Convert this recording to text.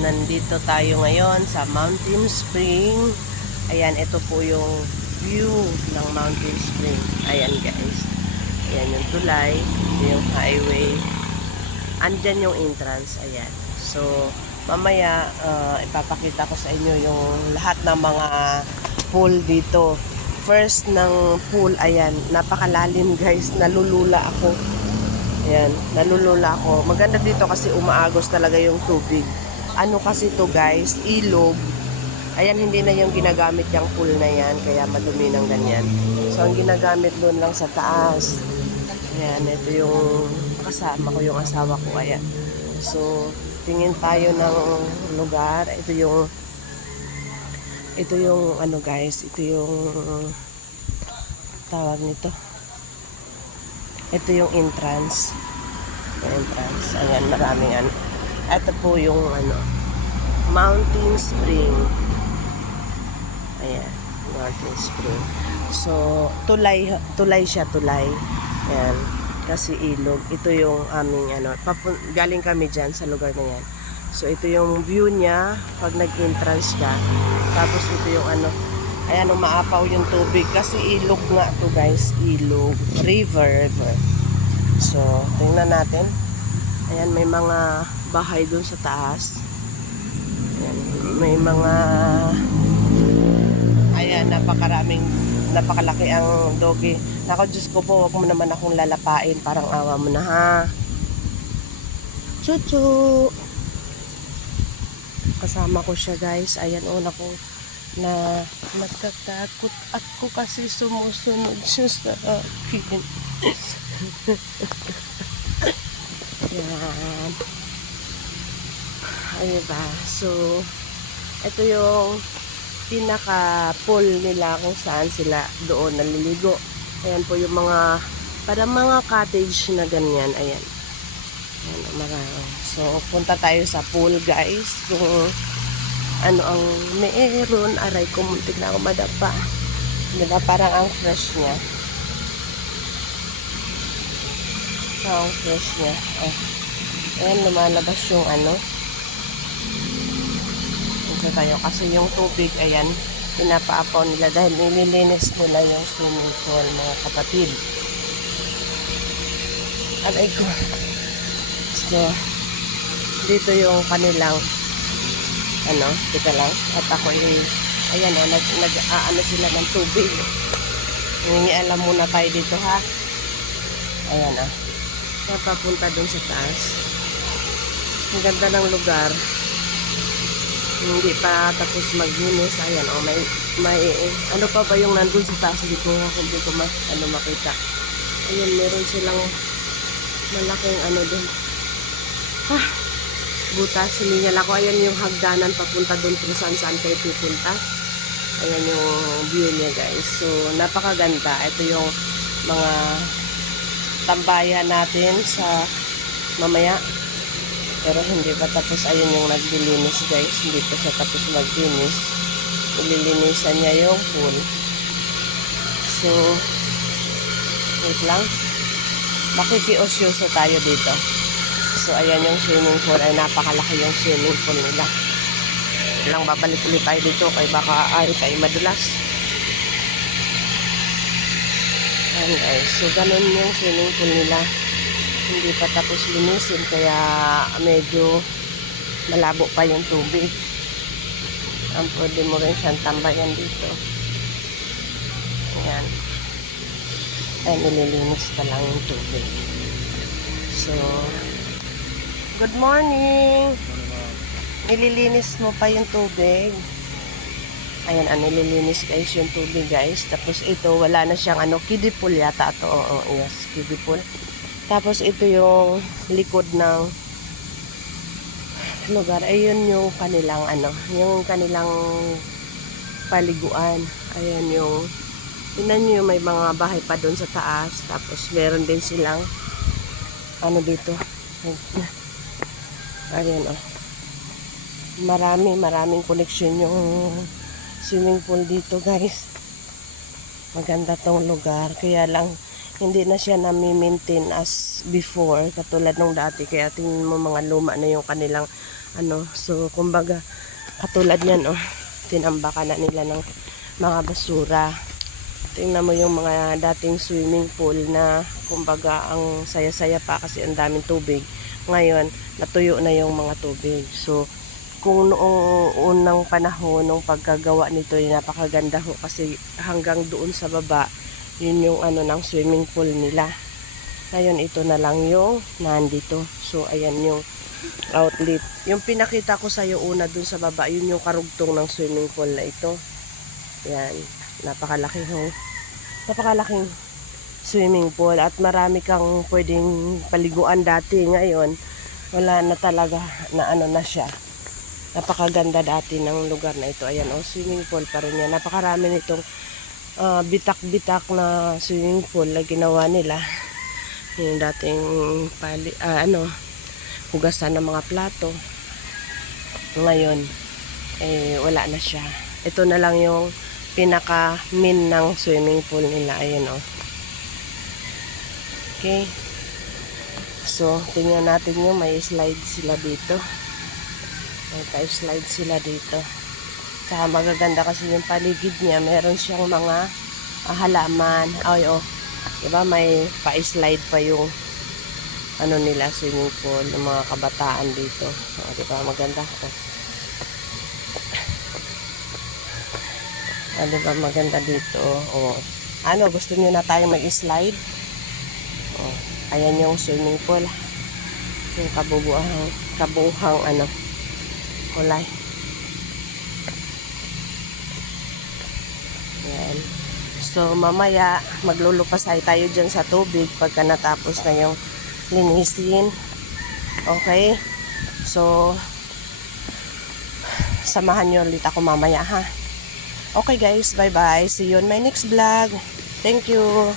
nandito tayo ngayon sa Mountain Spring. Ayan, ito po yung view ng Mountain Spring. Ayan guys. Ayan yung tulay, ito yung highway. Andyan yung entrance. Ayan. So, mamaya ipapakita ko sa inyo yung lahat ng mga pool dito. First ng pool, ayan, napakalalim guys. Nalulula ako. Ayan, nalulula ako. Maganda dito kasi umaagos talaga yung tubig. Ano kasi to guys, ilog. Ayan, hindi na yung ginagamit yung pool na yan, kaya madumi ng ganyan. So, ang ginagamit doon lang sa taas. Ayan, ito yung kasama ko, yung asawa ko. Ayan. So, tingin tayo ng lugar. Ito yung ano guys, ito yung tawag nito. Ito yung entrance. Entrance. Ayan, maraming ano. Ito po yung ano, Mountain Spring. Ayan, Mountain Spring. So, tulay siya, tulay. Ayan, kasi ilog. Ito yung aming ano, galing kami dyan sa lugar na yan. So, ito yung view niya pag nag-entrance ka. Tapos, ito yung ano, ayan, umaapaw yung tubig. Kasi ilog nga to guys, ilog. River. So, tingnan natin. Ayan, may mga bahay dun sa taas. Ayan, may mga, ayan, napakalaki ang doggy. Nako, Diyos ko po, wag mo naman akong lalapain. Parang awa mo na ha. Chuchu! Kasama ko siya guys. Ayan, una ko na nagtatakot ako kasi sumusunod siya sa akin. Ayan. Ayun ba? So, ito yung pinaka-pool nila kung saan sila doon naliligo. Ayan po yung mga, parang mga cottage na ganyan. Ayan. Ayan, marami. So, punta tayo sa pool guys. Kung ano ang meron. Aray ko, muntik na ako madapa. Diba? Parang ang fresh niya. Ang fresh niya. Oh. Ayan, lumalabas yung ano. Punta tayo. Kasi yung tubig, ayan, pinapaapaw nila dahil nililinis nila yung swimming pool, mga kapatid. Aray ko. So, dito yung kanilang ano, dito lang. At ako ayan o, nag-aano sila ng tubig. Alam muna tayo dito ha. Ayan o. Napapunta dun sa taas. Ang ganda ng lugar. Hindi pa tapos maglinis. Ayan o, may ano pa ba yung nandun sa taas? Hindi ko makita. Ayan, meron silang malaking ano dun. Butas, siningal ako. Ayan yung hagdanan papunta doon kung saan kayo pupunta. Ayan yung view niya guys. So, napakaganda. Ito yung mga tambayan natin sa mamaya. Pero hindi pa tapos. Ayan yung naglilinis guys. Hindi pa siya tapos maglinis. Ililinisan niya yung pool. So, wait lang. Makikiosyoso tayo dito. So, ayan yung swimming pool. Ay, napakalaki yung swimming pool nila. Lang babalik ulit tayo dito. Kaya baka tayo madulas. Ayan guys. So, ganun yung swimming pool nila. Hindi pa tapos linisin. Kaya medyo malabo pa yung tubig. Ang pwede mo rin siyang tambayan dito. Ayan. Ay, nililinis pa lang yung tubig. So, good morning. Nililinis mo pa yung tubig. Ayan, nililinis guys yung tubig guys. Tapos ito, wala na siyang ano, kiddie pool yata ito. Oo, yes, kiddie pool. Tapos ito yung likod ng lugar. Ayun yung kanilang ano, yung kanilang paliguan. Ayan yung, tingnan nyo, may mga bahay pa doon sa taas. Tapos meron din silang ano dito. Ayan oh. Maraming connection yung swimming pool dito guys. Maganda tong lugar. Kaya lang hindi na siya nami-maintain as before. Katulad nung dati. Kaya tingin mo mga luma na yung kanilang So kumbaga katulad niyan, tinambakan na nila ng mga basura. Tingnan mo yung mga dating swimming pool na kumbaga ang saya-saya pa kasi ang daming tubig. Ngayon, natuyo na yung mga tubig. So, kung noong unang panahon, nung pagkagawa nito, napakaganda ho kasi hanggang doon sa baba, yun yung ng swimming pool nila. Ngayon, ito na lang yung nandito. So, ayan yung outlet. Yung pinakita ko sa iyo una dun sa baba, yun yung karugtong ng swimming pool na ito. Yan, napakalaking swimming pool at marami kang pwedeng paliguan dati. Ngayon, wala na talaga na na siya. Napakaganda dati ng lugar na ito. Ayan, swimming pool pa rin yan. Napakarami nitong bitak-bitak na swimming pool na ginawa nila. Yung dating hugasan ng mga plato. Ngayon, wala na siya. Ito na lang yung pinaka-min ng swimming pool nila. Ayan, Okay. So, tingnan natin yung may slide sila dito. May pa-slide sila dito. Saka magaganda kasi yung paligid niya. Meron siyang mga halaman. Ay, diba may pa-slide pa yung nila, swimming pool ng mga kabataan dito. Diba maganda ko. Diba maganda dito. Gusto niyo na tayong mag-slide? Ayan yung swimming pool. Yung kabuuhang kulay. Ayan. So mamaya maglulupasay tayo dyan sa tubig pagka natapos na yung linisin. Okay? So samahan nyo ulit ako mamaya, ha? Okay guys, bye bye. See you on my next vlog. Thank you.